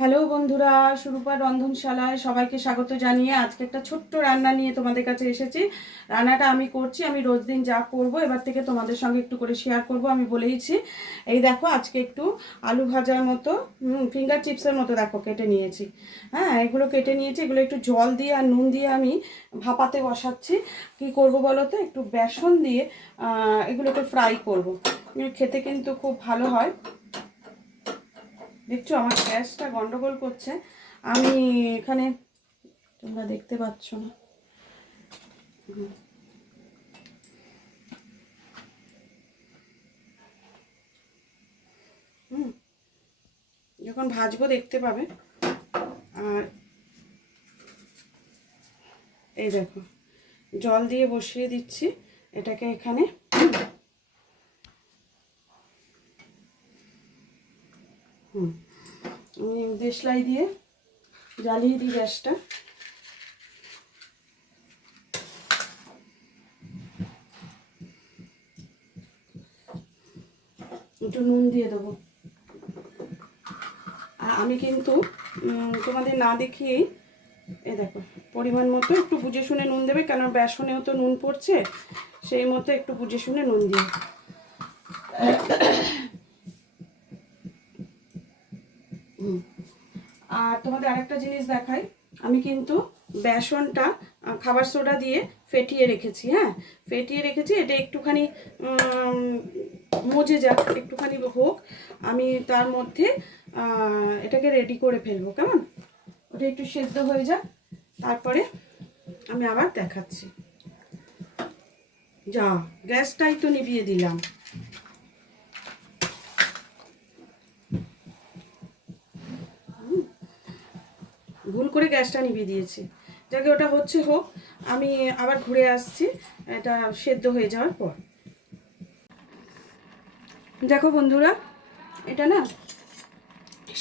Hello বন্ধুরা, সুরূপার রন্ধনশালায় সবাইকে স্বাগত জানিয়ে আজকে একটা ছোট্ট রান্না নিয়ে তোমাদের কাছে এসেছি। রান্নাটা আমি করছি, আমি রোজ দিন যা করব এবার থেকে তোমাদের সঙ্গে একটু করে শেয়ার করব, আমি বলেইছি। এই দেখো, আজকে একটু আলু ভাজার মতো ফিঙ্গার চিপসের মতো দেখো কেটে নিয়েছি। হ্যাঁ, এগুলো কেটে নিয়েছি, এগুলো একটু জল দিয়ে আর নুন দিয়ে আমি ভাপাতে বসাচ্ছি। কি করব বলো তো, একটু বেসন দিয়ে এগুলোকে ফ্রাই করব। খেতে কিন্তু খুব ভালো হয়। দেখছো আমার গ্যাসটা গন্ডগোল করছে, আমি এখানে তোমরা দেখতে পাচ্ছ না। যখন ভাজবো দেখতে পাবে। আর এই দেখো, জল দিয়ে বসিয়ে দিচ্ছি এটাকে এখানে। আমি দেশলাই দিয়ে জ্বালিয়ে দিই গ্যাসটা। একটু নুন দিয়ে দেবো। আর আমি কিন্তু তোমাদের না দেখিয়েই এই দেখো পরিমাণ মতো একটু বুঝে শুনে নুন দেবে, কেন বেসনেও তো নুন পড়ছে, সেই মতো একটু বুঝে শুনে নুন দিয়ে। আর তোমাদের আরেকটা জিনিস দেখাই, আমি কিন্তু বেসনটা খাবার সোডা দিয়ে ফেটিয়ে রেখেছি। হ্যাঁ, ফেটিয়ে রেখেছি, এটা একটুখানি মজে যাক, একটুখানি হোক, আমি তার মধ্যে এটাকে রেডি করে ফেলবো। কেমন, ওটা একটু সেদ্ধ হয়ে যাক, তারপরে আমি আবার দেখাচ্ছি। যা, গ্যাসটাই তো নিভিয়ে দিলাম। ভুল করে গ্যাসটা নিভিয়ে দিয়েছি। যাকে ওটা হচ্ছে হোক, আমি আবার ঘুরে আসছি এটা সেদ্ধ হয়ে যাওয়ার পর। দেখো বন্ধুরা, এটা না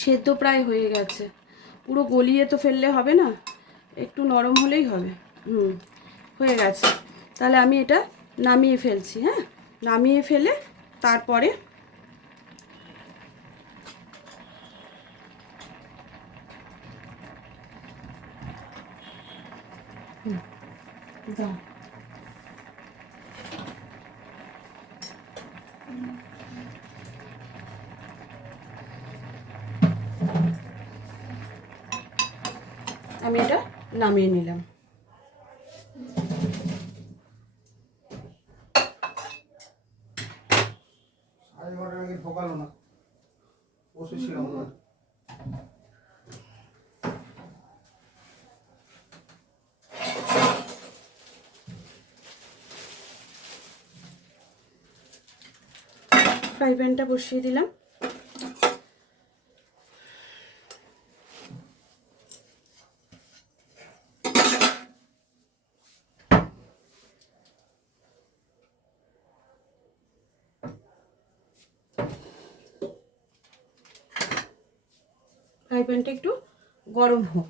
সেদ্ধ প্রায় হয়ে গেছে। পুরো গলিয়ে তো ফেললে হবে না, একটু নরম হলেই হবে। হয়ে গেছে। তাহলে আমি এটা নামিয়ে ফেলছি। হ্যাঁ, নামিয়ে ফেলে তারপরে দাও। আমি এটা নামিয়ে নিলাম। ফ্রাই প্যানটা বসিয়ে দিলাম। ফ্রাই প্যানটা একটু গরম হোক।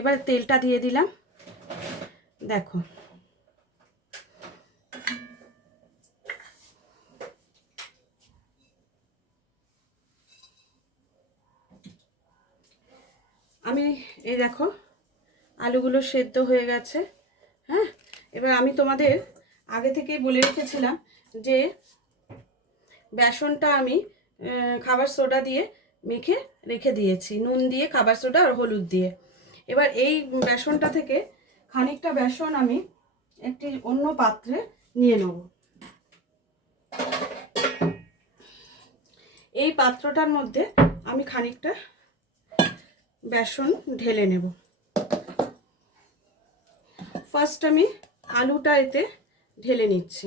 এবার তেলটা দিয়ে দিলাম। দেখো, আমি এই দেখো আলুগুলো সেদ্ধ হয়ে গেছে। হ্যাঁ, এবার আমি তোমাদের আগে থেকেই বলে রেখেছিলাম যে বেসনটা আমি খাবার সোডা দিয়ে মেখে রেখে দিয়েছি, নুন দিয়ে, খাবার সোডা আর হলুদ দিয়ে। এবার এই বেসনটা থেকে খানিকটা বেসন আমি একটি অন্য পাত্রে নিয়ে নেব। এই পাত্রটার মধ্যে আমি খানিকটা বেসন ঢেলে নেব। ফার্স্ট আমি আলুটা এতে ঢেলে নিচ্ছি।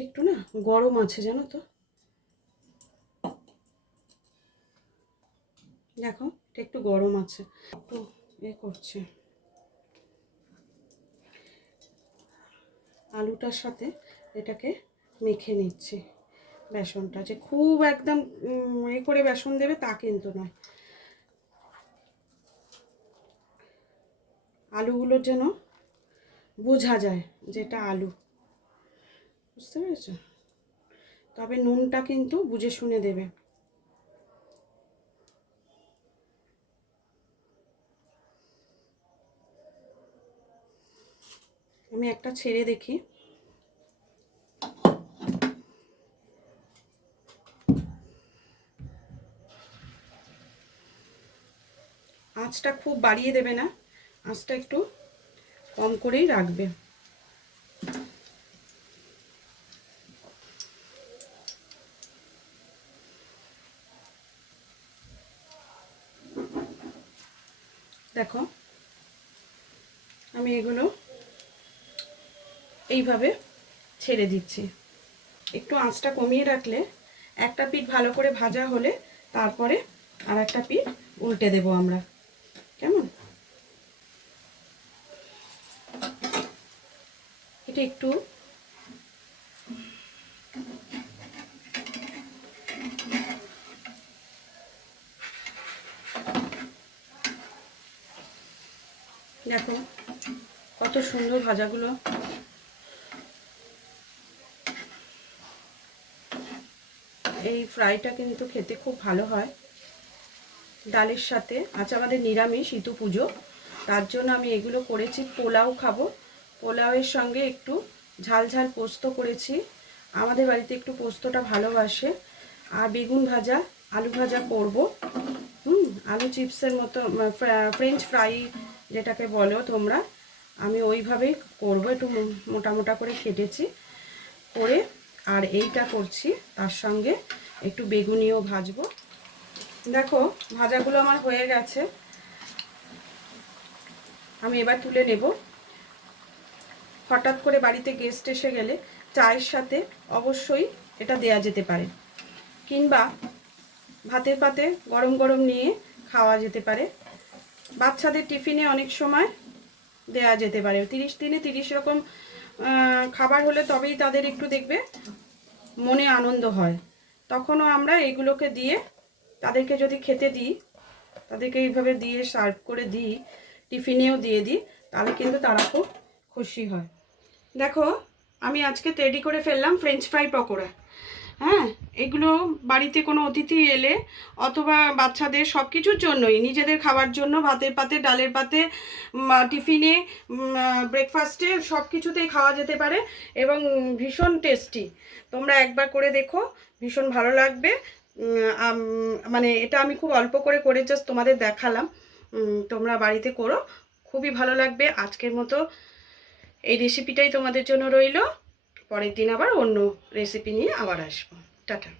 একটু না গরম আছে জানো তো, দেখো এটা একটু গরম আছে, একটু করছে। আলুটার সাথে এটাকে মেখে নিচ্ছি। বেসনটা যে খুব একদম করে বেসন দেবে তা কিন্তু নয়, আলুগুলো যেন বোঝা যায় যেটা আলু, বুঝতে পেরেছো? তবে নুনটা কিন্তু বুঝে শুনে দেবে। আমি একটা ছেড়ে দেখি। আঁচটা খুব বাড়িয়ে দেবে না, আঁচটা একটু কম করেই রাখবে। দেখো আমি এগুলো এইভাবে ছেড়ে দিচ্ছি। একটু আঁচটা কমিয়ে রাখলে একটা পিঠ ভালো করে ভাজা হলে তারপরে আর একটা পিঠ উল্টে দেব আমরা, কেমন? এটা একটু দেখো কত সুন্দর ভাজাগুলো। এই ফ্রাইটা কিন্তু খেতে খুব ভালো হয় ডালের সাথে। আচ্ছা আমাদের নিরামিষ ইতু পুজো, তার জন্য আমি এগুলো করেছি। পোলাও খাবো, পোলাওয়ের সঙ্গে একটু ঝাল ঝাল পোস্ত করেছি, আমাদের বাড়িতে একটু পোস্তটা ভালোবাসে। আর বেগুন ভাজা, আলু ভাজা করব। আলু চিপসের মতো, ফ্রেঞ্চ ফ্রাই যেটাকে বলো তোমরা, আমি ওইভাবেই করব। একটু মোটা মোটা করে কেটেছি করে, আর এইটা করছি তার সঙ্গে একটু বেগুনিও ভাজবো। দেখো ভাজাগুলো আমার হয়ে গেছে, আমি এবার তুলে নেব। হঠাৎ করে বাড়িতে গেস্ট এসে গেলে চায়ের সাথে অবশ্যই এটা দেয়া যেতে পারে, কিংবা ভাতের পাতে গরম গরম নিয়ে খাওয়া যেতে পারে। বাচ্চাদের টিফিনে অনেক সময় দেয়া যেতে পারে। 30 দিনে 30 রকম খাবার হলে তবেই তাদের একটু দেখবে মনে আনন্দ হয়। তখনও আমরা এগুলোকে দিয়ে তাদেরকে যদি খেতে দিই, তাদেরকে এইভাবে দিয়ে সার্ভ করে দিই, টিফিনেও দিয়ে দিই, তাহলে কিন্তু তারা খুব খুশি হয়। দেখো আমি আজকে তৈরি করে ফেললাম ফ্রেঞ্চ ফ্রাই পকোড়া। হ্যাঁ, এগুলো বাড়িতে কোনো অতিথি এলে অথবা বাচ্চাদের সব কিছুর জন্যই, নিজেদের খাবার জন্য ভাতের পাতে, ডালের পাতে, টিফিনে, ব্রেকফাস্টে, সব কিছুতেই খাওয়া যেতে পারে এবং ভীষণ টেস্টি। তোমরা একবার করে দেখো, ভীষণ ভালো লাগবে। মানে এটা আমি খুব অল্প করে জাস্ট তোমাদের দেখালাম, তোমরা বাড়িতে করো, খুবই ভালো লাগবে। আজকের মতো এই রেসিপিটাই তোমাদের জন্য রইলো। পরের দিন আবার অন্য রেসিপি নিয়ে আবার আসবো। টাটা।